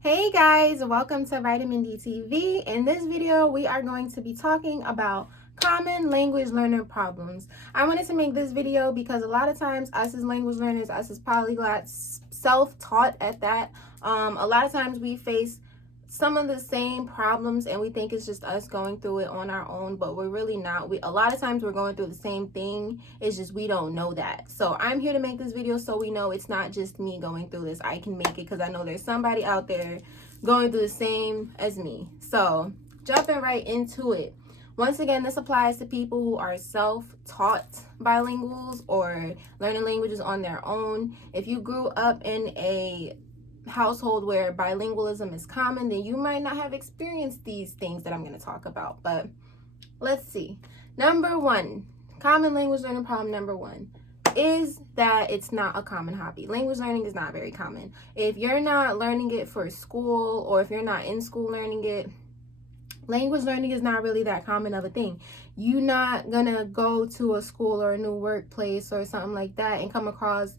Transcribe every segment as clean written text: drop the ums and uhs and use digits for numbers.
Hey guys, welcome to Vitamin D TV. In this video, we are going to be talking about common language learner problems. I wanted to make this video because a lot of times us as language learners, us as polyglots, self-taught at that, a lot of times we face some of the same problems and we think it's just us going through it on our own, but we're really not. A lot of times we're going through the same thing. It's just we don't know that. So I'm here to make this video so we know it's not just me going through this. I can make it because I know there's somebody out there going through the same as me. So jumping right into it. Once again, this applies to people who are self-taught bilinguals or learning languages on their own. If you grew up in a household where bilingualism is common, then you might not have experienced these things that I'm going to talk about. But let's see. Number one, common language learning problem number one is that it's not a common hobby. Language learning is not very common. If you're not learning it for school, or if you're not in school learning it, language learning is not really that common of a thing. You're not gonna go to a school or a new workplace or something like that and come across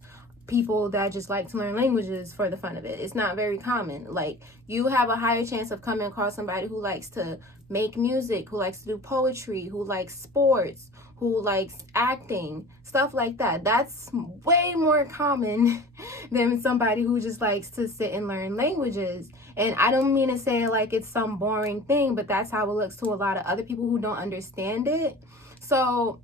people that just like to learn languages for the fun of it. It's not very common. Like, you have a higher chance of coming across somebody who likes to make music, who likes to do poetry, who likes sports, who likes acting, stuff like that. That's way more common than somebody who just likes to sit and learn languages. And I don't mean to say it like it's some boring thing, but that's how it looks to a lot of other people who don't understand it. So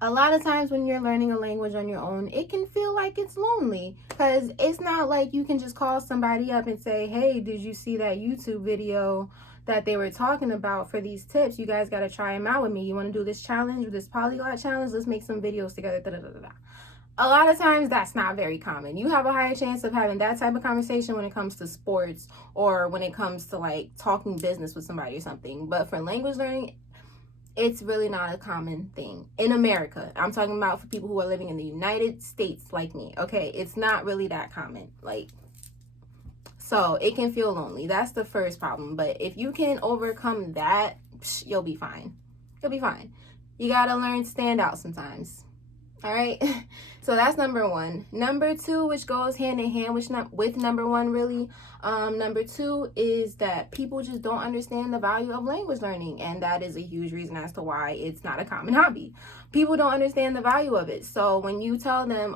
a lot of times when you're learning a language on your own, it can feel like it's lonely, because it's not like you can just call somebody up and say, hey, did you see that YouTube video that they were talking about for these tips? You guys got to try them out with me. You want to do this challenge, this polyglot challenge? Let's make some videos together. Da, da, da, da. A lot of times that's not very common. You have a higher chance of having that type of conversation when it comes to sports, or when it comes to like talking business with somebody or something. But for language learning, it's really not a common thing in America. I'm talking about for people who are living in the United States like me. Okay, it's not really that common. So it can feel lonely. That's the first problem. But if you can overcome that, you'll be fine. You'll be fine. You gotta learn stand out sometimes. All right, so that's number one. Number two, which goes hand in hand with number one, really. Number two is that people just don't understand the value of language learning, and that is a huge reason as to why it's not a common hobby. People don't understand the value of it. So when you tell them,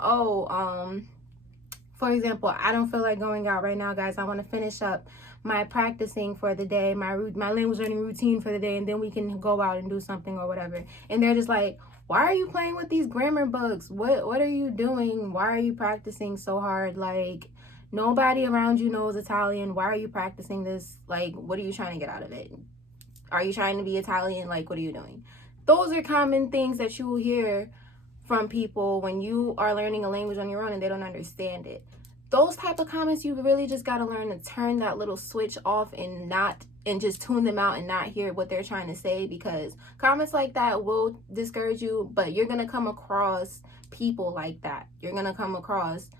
for example, I don't feel like going out right now, guys. I want to finish up my practicing for the day, my language learning routine for the day, and then we can go out and do something or whatever. And they're just like, why are you playing with these grammar books? What are you doing? Why are you practicing so hard? Like, nobody around you knows Italian. Why are you practicing this? Like, what are you trying to get out of it? Are you trying to be Italian? Like, what are you doing? Those are common things that you will hear from people when you are learning a language on your own and they don't understand it. Those type of comments, you really just got to learn to turn that little switch off and just tune them out and not hear what they're trying to say, because comments like that will discourage you. But you're going to come across people like that. You're going to come across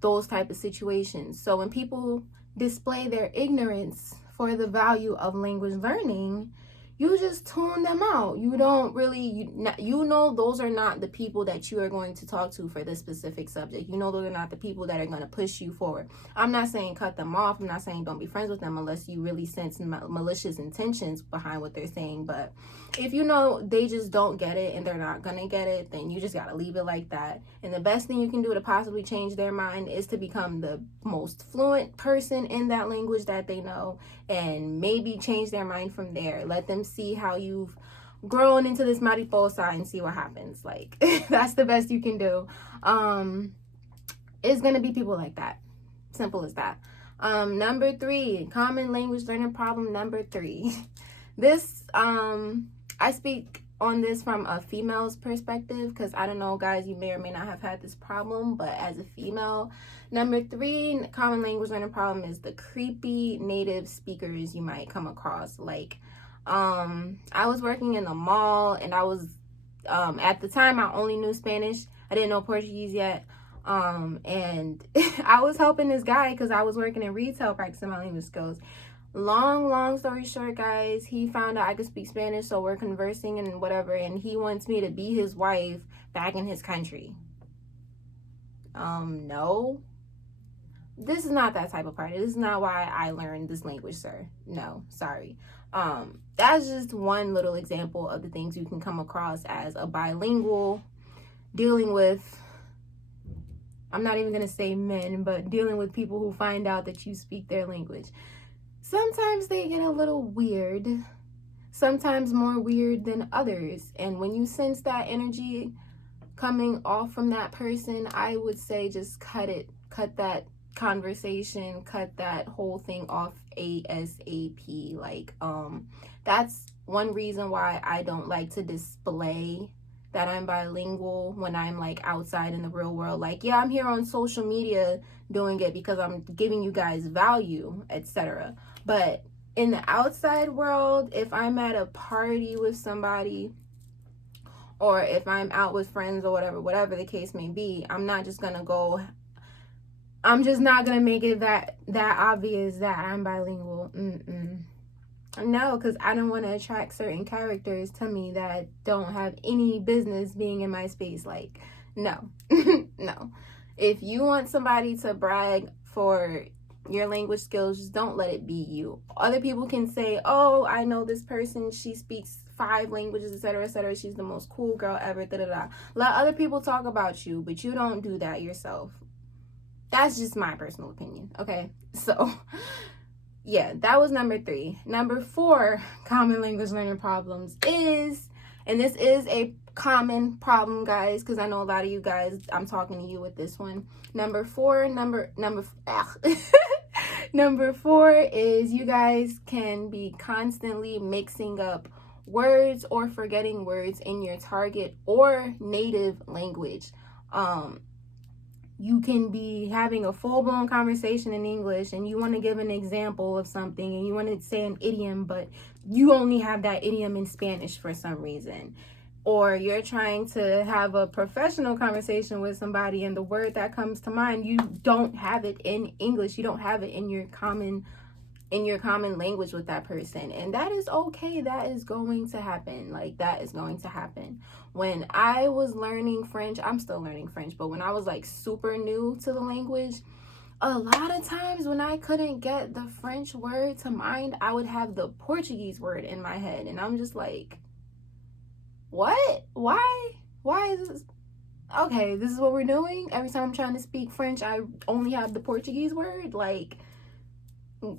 those type of situations. So when people display their ignorance for the value of language learning, you just tune them out. You don't really, you know, those are not the people that you are going to talk to for this specific subject. You know, those are not the people that are going to push you forward. I'm not saying cut them off. I'm not saying don't be friends with them unless you really sense malicious intentions behind what they're saying. But if you know they just don't get it and they're not going to get it, then you just got to leave it like that. And the best thing you can do to possibly change their mind is to become the most fluent person in that language that they know, and maybe change their mind from there. Let them see how you've grown into this mariposa and see what happens. Like, that's the best you can do. It's gonna be people like that. Simple as that. Number three, common language learning problem number three. This, I speak on this from a female's perspective, because I don't know, guys, you may or may not have had this problem, but as a female, number three common language learning problem is the creepy native speakers you might come across. Like, I was working in the mall, and I was, at the time, I only knew Spanish. I didn't know Portuguese yet. And I was helping this guy because I was working in retail practicing my language skills. Long story short, guys, he found out I could speak Spanish, so we're conversing and whatever, and he wants me to be his wife back in his country. No. this is not that type of party. This is not why I learned this language, sir. No, sorry. That's just one little example of the things you can come across as a bilingual, dealing with, I'm not even going to say men, but dealing with people who find out that you speak their language. Sometimes they get a little weird, sometimes more weird than others. And when you sense that energy coming off from that person, I would say just cut that conversation, cut that whole thing off ASAP. Like, that's one reason why I don't like to display that I'm bilingual when I'm like outside in the real world. Like, yeah, I'm here on social media doing it because I'm giving you guys value, etc. But in the outside world, if I'm at a party with somebody, or if I'm out with friends or whatever the case may be, I'm just not gonna make it that obvious that I'm bilingual. No, because I don't want to attract certain characters to me that don't have any business being in my space. Like, no. No. If you want somebody to brag for your language skills, just don't let it be you. Other people can say, oh, I know this person, she speaks 5 languages, etc., etc. She's the most cool girl ever, da-da-da. Let other people talk about you, but you don't do that yourself. That's just my personal opinion, okay? So, yeah, that was number 3. Number 4 common language learning problems is, and this is a common problem, guys, because I know a lot of you guys, I'm talking to you with this one. Number 4 is you guys can be constantly mixing up words or forgetting words in your target or native language. You can be having a full-blown conversation in English and you want to give an example of something and you want to say an idiom, but you only have that idiom in Spanish for some reason. Or you're trying to have a professional conversation with somebody and the word that comes to mind, you don't have it in English. You don't have it in your common language with that person. And that is okay. That is going to happen. Like, that is going to happen. When I was learning French, I'm still learning French, but when I was like super new to the language, a lot of times when I couldn't get the French word to mind, I would have the Portuguese word in my head. And I'm just like, what? Why is this? Okay, this is what we're doing. Every time I'm trying to speak French, I only have the Portuguese word. Like, that's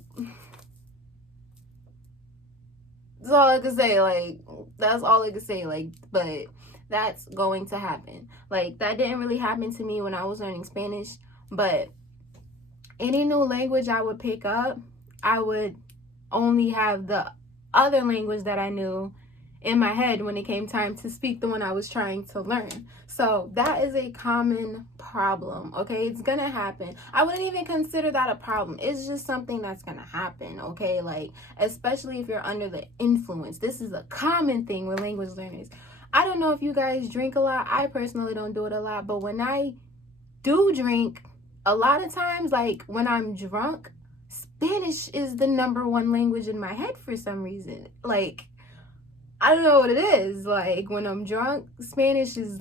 all I can say. Like, that's all I can say. Like, but that's going to happen. Like, that didn't really happen to me when I was learning Spanish, but any new language I would pick up, I would only have the other language that I knew in my head when it came time to speak the one I was trying to learn. So that is a common problem, okay? It's gonna happen. I wouldn't even consider that a problem. It's just something that's gonna happen, okay? Like, especially if you're under the influence. This is a common thing with language learners. I don't know if you guys drink a lot. I personally don't do it a lot, but when I do drink, a lot of times, like when I'm drunk, Spanish is the #1 language in my head for some reason. Like, I don't know what it is. Like, when I'm drunk, Spanish is,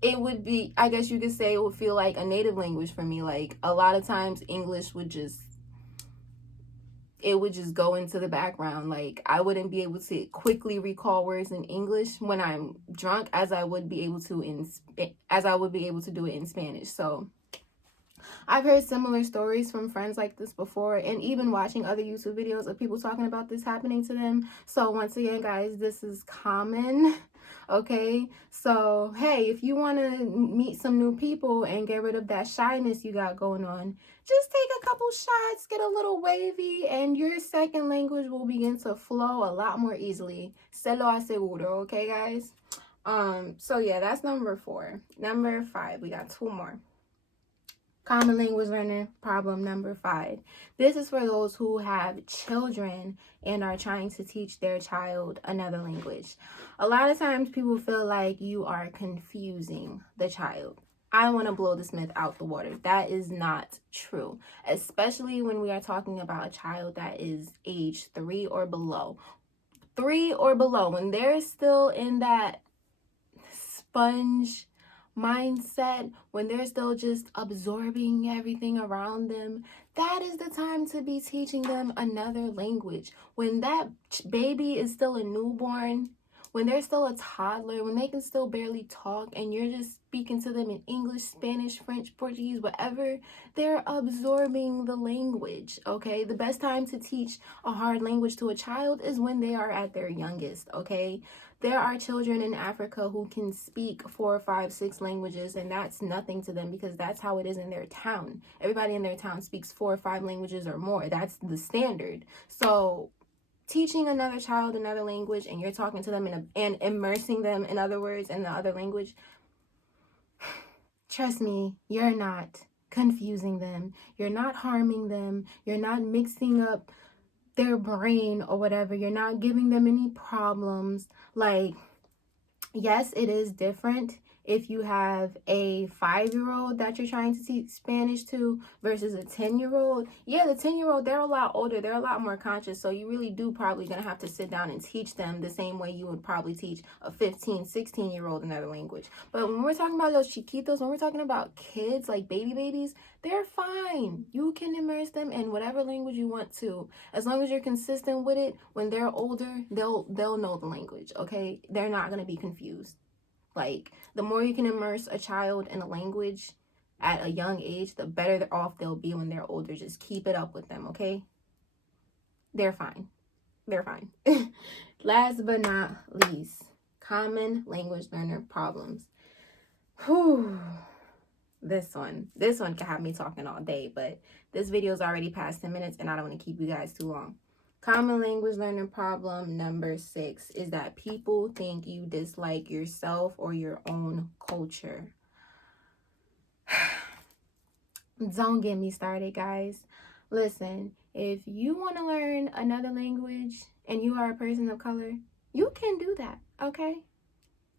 it would be, I guess you could say it would feel like a native language for me. Like, a lot of times English would just go into the background. Like, I wouldn't be able to quickly recall words in English when I'm drunk as I would be able to do it in Spanish. So I've heard similar stories from friends like this before, and even watching other YouTube videos of people talking about this happening to them. So once again, guys, this is common, okay? So, hey, if you want to meet some new people and get rid of that shyness you got going on, just take a couple shots, get a little wavy, and your second language will begin to flow a lot more easily. Se lo aseguro, okay, guys? So yeah, that's number 4. Number 5, we got 2 more. Common language learning problem number 5. This is for those who have children and are trying to teach their child another language. A lot of times people feel like you are confusing the child. I want to blow this myth out the water. That is not true, especially when we are talking about a child that is age 3 or below. 3 or below, when they're still in that sponge mindset, when they're still just absorbing everything around them, that is the time to be teaching them another language. When that baby is still a newborn, when they're still a toddler, when they can still barely talk, and you're just speaking to them in English, Spanish, French, Portuguese, whatever, they're absorbing the language, okay? The best time to teach a hard language to a child is when they are at their youngest, okay? There are children in Africa who can speak 4, 5, 6 languages, and that's nothing to them because that's how it is in their town. Everybody in their town speaks 4 or 5 languages or more. That's the standard. So teaching another child another language, and you're talking to them and immersing them, in other words, in the other language, trust me, you're not confusing them. You're not harming them. You're not mixing up their brain or whatever. You're not giving them any problems. Like, yes, it is different if you have a 5-year-old that you're trying to teach Spanish to versus a 10-year-old. Yeah, the 10-year-old, they're a lot older. They're a lot more conscious. So you really do probably going to have to sit down and teach them the same way you would probably teach a 15, 16-year-old another language. But when we're talking about those chiquitos, when we're talking about kids, like babies, they're fine. You can immerse them in whatever language you want to. As long as you're consistent with it, when they're older, they'll know the language, okay? They're not going to be confused. Like, the more you can immerse a child in a language at a young age, the better off they'll be when they're older. Just keep it up with them, okay? They're fine. They're fine. Last but not least, common language learner problems. Whew. This one can have me talking all day, but this video is already past 10 minutes and I don't want to keep you guys too long. Common language learning problem number 6 is that people think you dislike yourself or your own culture. Don't get me started, guys. Listen, if you want to learn another language and you are a person of color, you can do that, okay?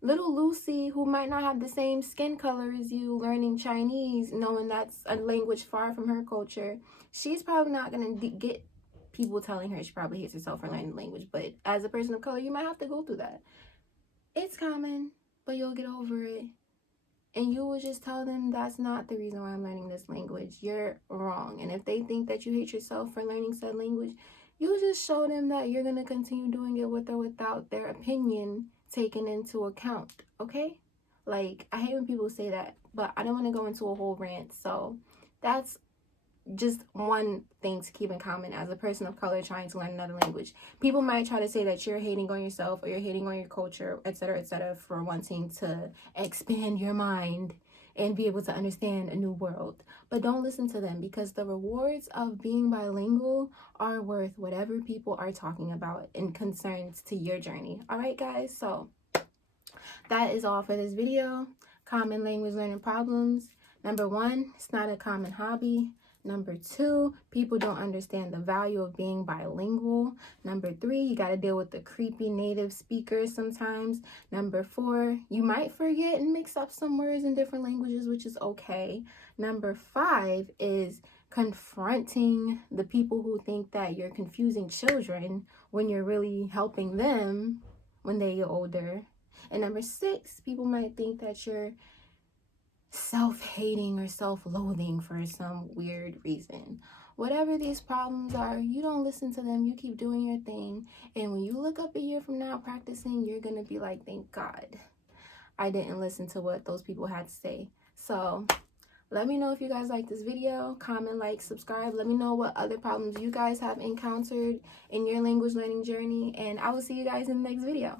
Little Lucy, who might not have the same skin color as you, learning Chinese, knowing that's a language far from her culture, she's probably not going to get people telling her she probably hates herself for learning the language. But as a person of color, you might have to go through that. It's common, but you'll get over it. And you will just tell them that's not the reason why I'm learning this language. You're wrong. And if they think that you hate yourself for learning said language, you just show them that you're going to continue doing it with or without their opinion taken into account, okay? Like, I hate when people say that, but I don't want to go into a whole rant. So that's just one thing to keep in common as a person of color trying to learn another language. People might try to say that you're hating on yourself or you're hating on your culture, etc., for wanting to expand your mind and be able to understand a new world. But don't listen to them, because the rewards of being bilingual are worth whatever people are talking about in concerns to your journey. All right, guys, so that is all for this video. Common language learning problems. Number 1, it's not a common hobby. Number 2, people don't understand the value of being bilingual. Number 3, you got to deal with the creepy native speakers sometimes. Number 4, you might forget and mix up some words in different languages, which is okay. Number 5 is confronting the people who think that you're confusing children when you're really helping them when they get older. And number 6, people might think that you're self-hating or self-loathing for some weird reason. Whatever these problems are, you don't listen to them. You keep doing your thing. And when you look up a year from now practicing, you're going to be like, thank God I didn't listen to what those people had to say. So let me know if you guys like this video. Comment, like, subscribe. Let me know what other problems you guys have encountered in your language learning journey. And I will see you guys in the next video.